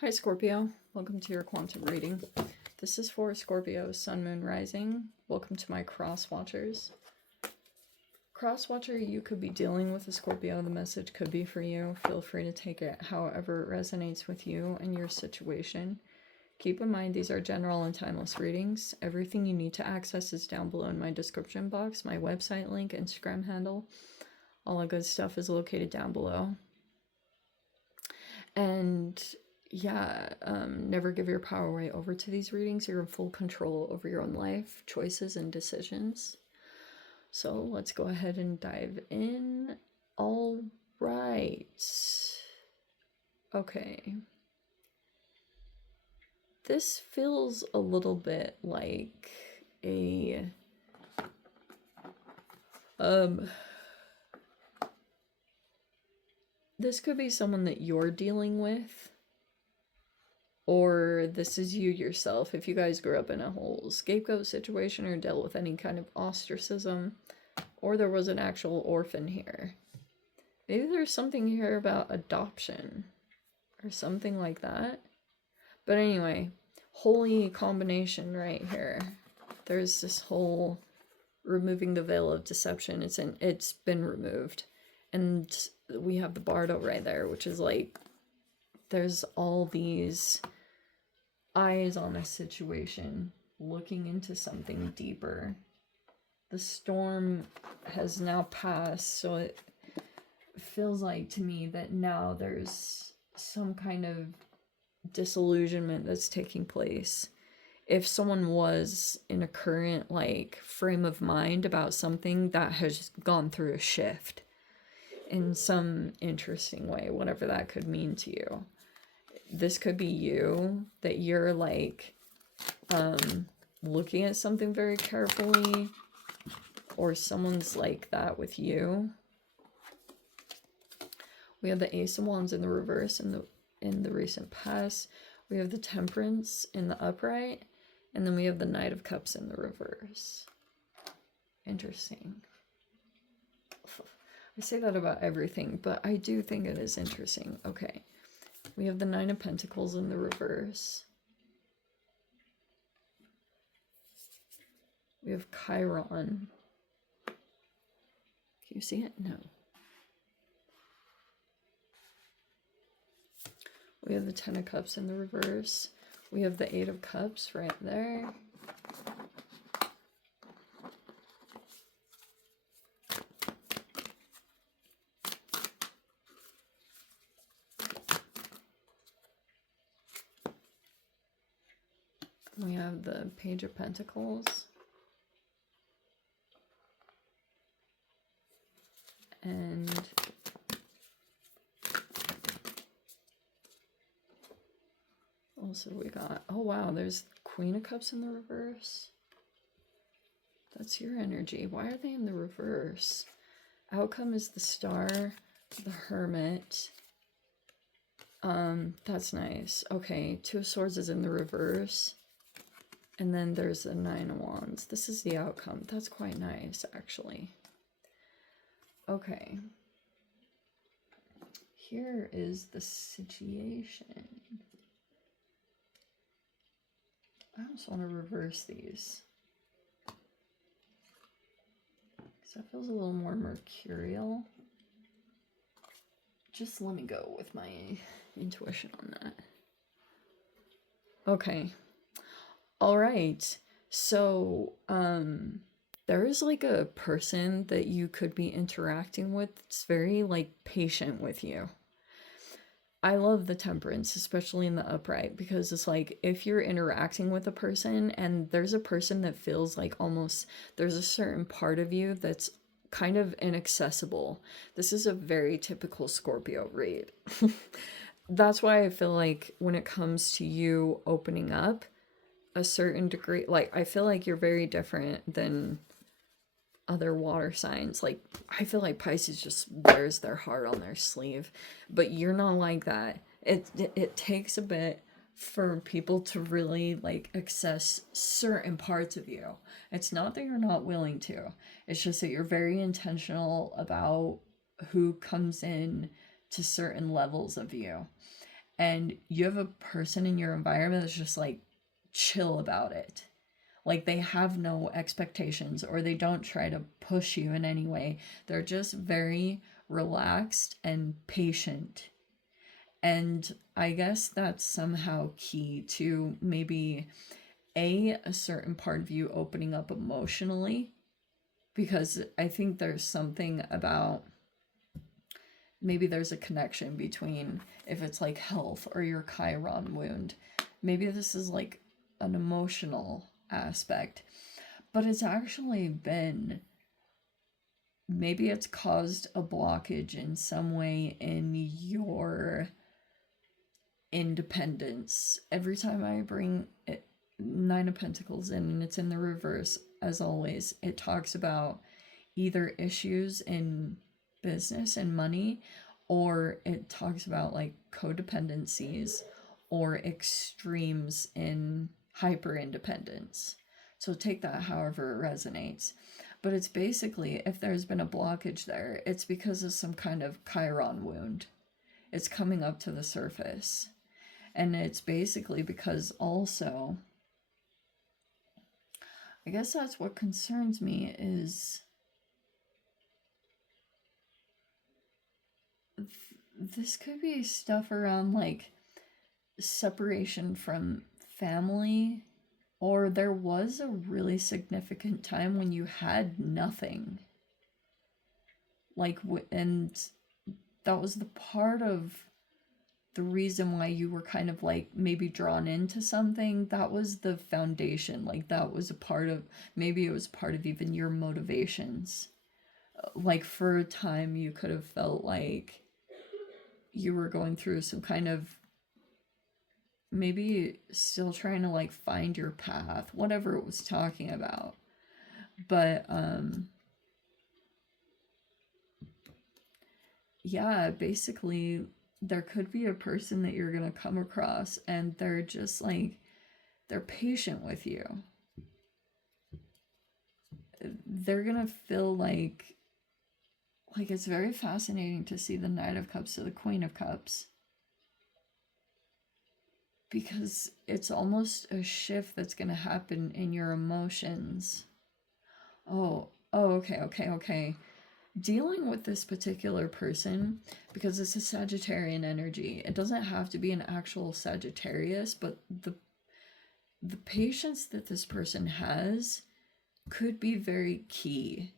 Hi Scorpio, welcome to your quantum reading. This is for Scorpio, Sun, Moon, Rising. Welcome to my cross watchers. Cross watcher, you could be dealing with a Scorpio. The message could be for you. Feel free to take it however it resonates with you and your situation. Keep in mind these are general and timeless readings. Everything you need to access is down below in my description box. My website link, Instagram handle, all that good stuff is located down below. And yeah, never give your power away over to these readings. You're in full control over your own life, choices, and decisions. So let's go ahead and dive in. All right. Okay. This feels a little bit like a this could be someone that you're dealing with, or this is you yourself if you guys grew up in a whole scapegoat situation or dealt with any kind of ostracism, or there was an actual orphan here. Maybe there's something here about adoption or something like that. But anyway, holy combination right here. There's this whole removing the veil of deception. It's been removed. And we have the Bardo right there, which is like, there's all these eyes on a situation, looking into something deeper. The storm has now passed, so it feels like to me that now there's some kind of disillusionment that's taking place. If someone was in a current like frame of mind about something that has gone through a shift in some interesting way, whatever that could mean to you. This could be you, that you're like looking at something very carefully, or someone's like that with you. We have the Ace of Wands in the reverse in the recent past. We have the Temperance in the upright, and then we have the Knight of Cups in the reverse. Interesting. I say that about everything, but I do think it is interesting. Okay. We have the Nine of Pentacles in the reverse. We have Chiron. Can you see it? No. We have the Ten of Cups in the reverse. We have the Eight of Cups right there. We have the Page of Pentacles. And also we got, oh wow, there's Queen of Cups in the reverse. That's your energy. Why are they in the reverse? Outcome is the Star, the Hermit. That's nice. Okay, Two of Swords is in the reverse. And then there's the Nine of Wands. This is the outcome. That's quite nice, actually. Okay. Here is the situation. I also want to reverse these, because that feels a little more mercurial. Just let me go with my intuition on that. Okay. All right. So, there is like a person that you could be interacting with that's very like patient with you. I love the Temperance, especially in the upright, because it's like if you're interacting with a person and there's a person that feels like almost there's a certain part of you that's kind of inaccessible. This is a very typical Scorpio read. That's why I feel like when it comes to you opening up a certain degree, like I feel like you're very different than other water signs. Like I feel like Pisces just wears their heart on their sleeve, but you're not like that. It takes a bit for people to really like access certain parts of you. It's not that you're not willing to. It's just that you're very intentional about who comes in to certain levels of you. and you have a person in your environment that's just like chill about it. Like they have no expectations, or they don't try to push you in any way. They're just very relaxed and patient. And I guess that's somehow key to maybe a certain part of you opening up emotionally, because I think there's something about, maybe there's a connection between, if it's like health or your Chiron wound, maybe this is like an emotional aspect, but it's actually been, maybe it's caused a blockage in some way in your independence. Every time I bring it, Nine of Pentacles in, and it's in the reverse as always, it talks about either issues in business and money, or it talks about like codependencies or extremes in hyper independence. So take that however it resonates. But it's basically, if there's been a blockage there, it's because of some kind of Chiron wound. It's coming up to the surface. And it's basically because also, I guess that's what concerns me, is this could be stuff around like separation from family, or there was a really significant time when you had nothing. Like, and that was the part of the reason why you were kind of like maybe drawn into something. That was the foundation. Like that was a part of, maybe it was part of even your motivations. Like for a time you could have felt like you were going through some kind of, maybe still trying to like find your path, whatever it was talking about. But yeah, basically there could be a person that you're going to come across, and they're just like, they're patient with you. They're going to feel like it's very fascinating to see the Knight of Cups to the Queen of Cups, because it's almost a shift that's going to happen in your emotions. Oh, okay. Dealing with this particular person, because it's a Sagittarian energy, it doesn't have to be an actual Sagittarius, but the patience that this person has could be very key,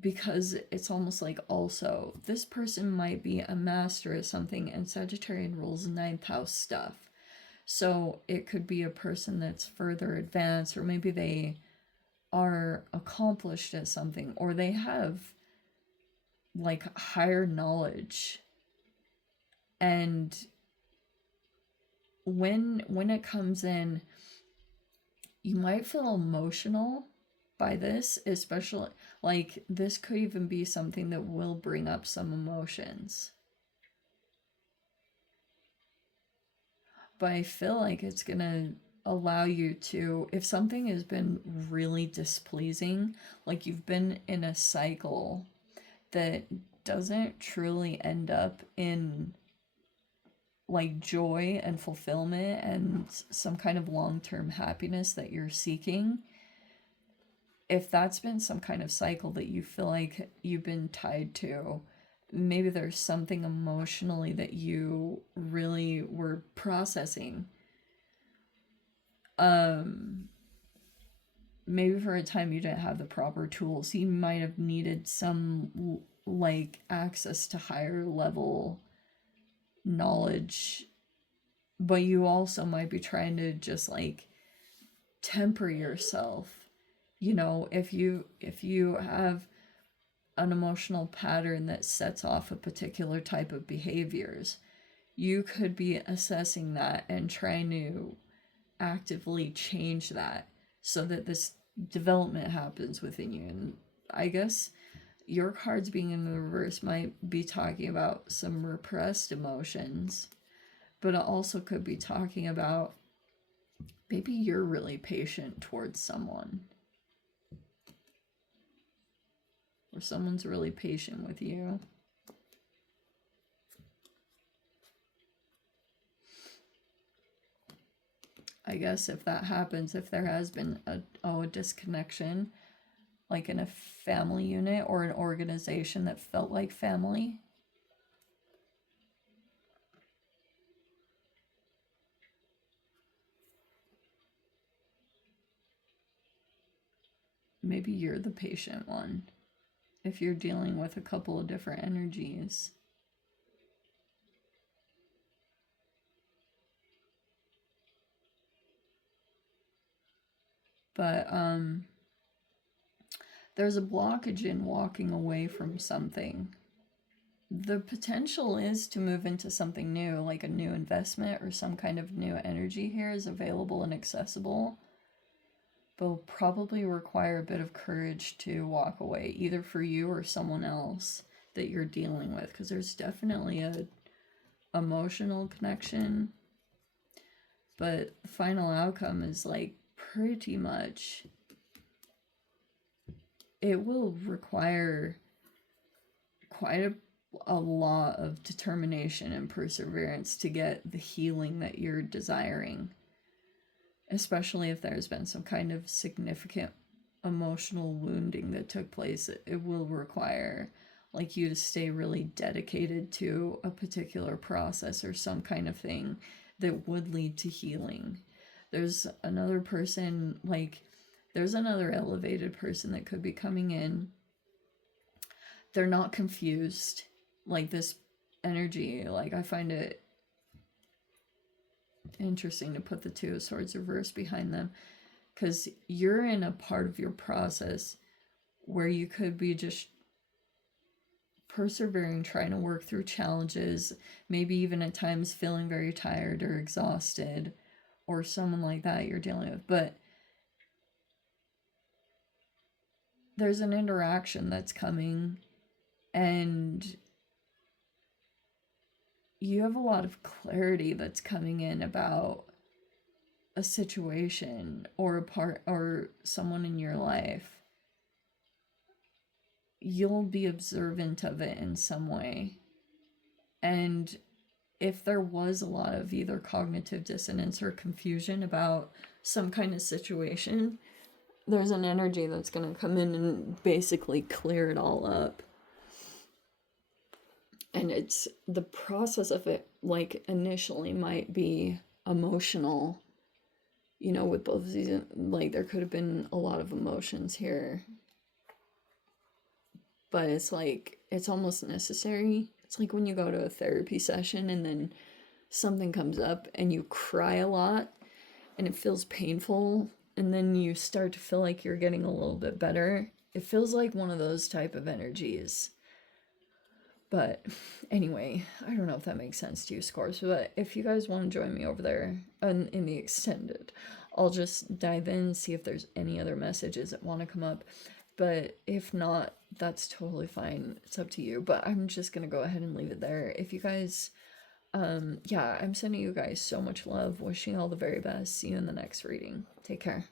because it's almost like, also this person might be a master at something, and Sagittarian rules 9th house stuff, so it could be a person that's further advanced, or maybe they are accomplished at something, or they have like higher knowledge. And when it comes in, you might feel emotional by this, especially like this could even be something that will bring up some emotions. But I feel like it's gonna allow you to, if something has been really displeasing, like you've been in a cycle that doesn't truly end up in like joy and fulfillment and some kind of long-term happiness that you're seeking, if that's been some kind of cycle that you feel like you've been tied to, maybe there's something emotionally that you really were processing. Maybe for a time you didn't have the proper tools. You might have needed some like access to higher level knowledge, but you also might be trying to just like temper yourself. You know, if you have an emotional pattern that sets off a particular type of behaviors, you could be assessing that and trying to actively change that so that this development happens within you. And I guess your cards being in the reverse might be talking about some repressed emotions, but it also could be talking about maybe you're really patient towards someone, or someone's really patient with you. I guess if that happens, if there has been a disconnection, like in a family unit or an organization that felt like family. Maybe you're the patient one if you're dealing with a couple of different energies. But there's a blockage in walking away from something. The potential is to move into something new, like a new investment or some kind of new energy here is available and accessible, but will probably require a bit of courage to walk away, either for you or someone else that you're dealing with, because there's definitely a emotional connection, but the final outcome is like pretty much, it will require quite a lot of determination and perseverance to get the healing that you're desiring, especially if there's been some kind of significant emotional wounding that took place. It will require like you to stay really dedicated to a particular process or some kind of thing that would lead to healing. There's another person, like there's another elevated person that could be coming in. They're not confused. Like this energy, like I find it interesting to put the Two of Swords reversed behind them, because you're in a part of your process where you could be just persevering, trying to work through challenges, maybe even at times feeling very tired or exhausted, or someone like that you're dealing with. But there's an interaction that's coming, and you have a lot of clarity that's coming in about a situation or a part or someone in your life. You'll be observant of it in some way. And if there was a lot of either cognitive dissonance or confusion about some kind of situation, there's an energy that's going to come in and basically clear it all up. And it's the process of it, like initially might be emotional, you know, with both of these, like there could have been a lot of emotions here, but it's like, it's almost necessary. It's like when you go to a therapy session and then something comes up and you cry a lot and it feels painful, and then you start to feel like you're getting a little bit better. It feels like one of those type of energies. But anyway, I don't know if that makes sense to you, Scorps, but if you guys want to join me over there in the extended, I'll just dive in, see if there's any other messages that want to come up. But if not, that's totally fine. It's up to you. But I'm just going to go ahead and leave it there. If you guys, yeah, I'm sending you guys so much love. Wishing you all the very best. See you in the next reading. Take care.